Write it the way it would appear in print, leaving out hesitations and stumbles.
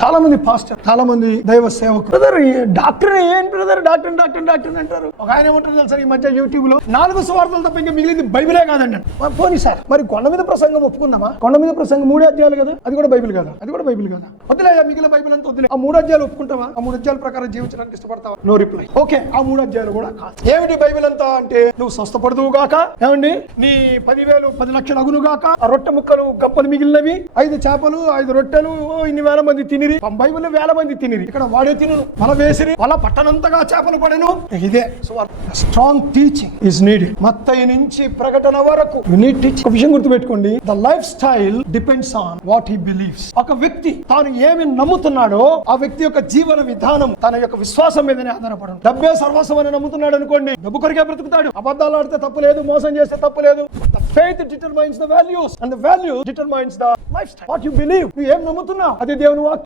చాలా మంది పాస్టర్, చాలా మంది దైవ సేవకులు బ్రదర్ డాక్టర్ ఏంటి బ్రదర్ డాక్టర్ డాక్టర్ డాక్టర్ అంటారు. ఒక ఆయన ఏమంటారు తెలుసా ఈ మధ్య యూట్యూబ్ లో 4 సువార్తలు తప్ప ఇంకా మిగిలింది బైబిలే కాదండి. పోనీ సార్ మరి కొండ మీద ప్రసంగం ఒప్పుకుందామా? కొండ మీద ప్రసంగం 3 అధ్యాయాలు కదా, అది కూడా బైబిల్ కదా? అది కూడా బైబిల్ కదా? వదిలే మిగిలిన బైబిల్ అంతా వదిలే. ఆ 3 అధ్యాయాలు ఒప్పుకుంటావా? ఆ 3 అధ్యాయాల ప్రకారం జీవించడానికి ఇష్టపడతావా? No reply. ఓకే, ఆ 3 అధ్యాయాలు కూడా కాదు. ఏమిటి బైబిల్ అంతా అంటే నువ్వు స్వస్థపడదువు గాక, ఏమండి నీ 10,000 10 లక్షలు అగును గాక, ఆ రొట్టె ముక్కలు గప్పలు మిగిలినవి, 5 చేపలు 5 రొట్టెలు ఇన్ని వేల మంది తినిరి. బైబిల్ వేల మంది తినిరి, ఇక్కడ వాడే తిను వల వేసిరి, వల పట్టనంతగా చేపలు పడెను. ఇదే స్ట్రాంగ్ టీచింగ్ ఇస్ నీడెడ్. మత్తయి నుంచి ప్రకటన వరకు యు నీడ్ టీచ్. ఒక విషయం గుర్తుపెట్టుకోండి, the life style depends on what he believes. ఒక వ్యక్తి తాను ఏమి నమ్ముతున్నాడో ఆ వ్యక్తి యొక్క జీవన విధానం తన యొక్క విశ్వాసం మీదనే ఆధారపడదు. డబ్బే సర్వస్వం అని నమ్ముతున్నాడు అనుకోండి, డబ్బు కొరికే బ్రతుకుతాడు. అబద్ధాలు ఆడితే తప్పు లేదు, మోసం చేస్తే తప్పు లేదు. The faith determines the values and the value determines the lifestyle. What you believe, నువ్వు ఏం నమ్ముతున్నావు అది దేవుని వాక్యం.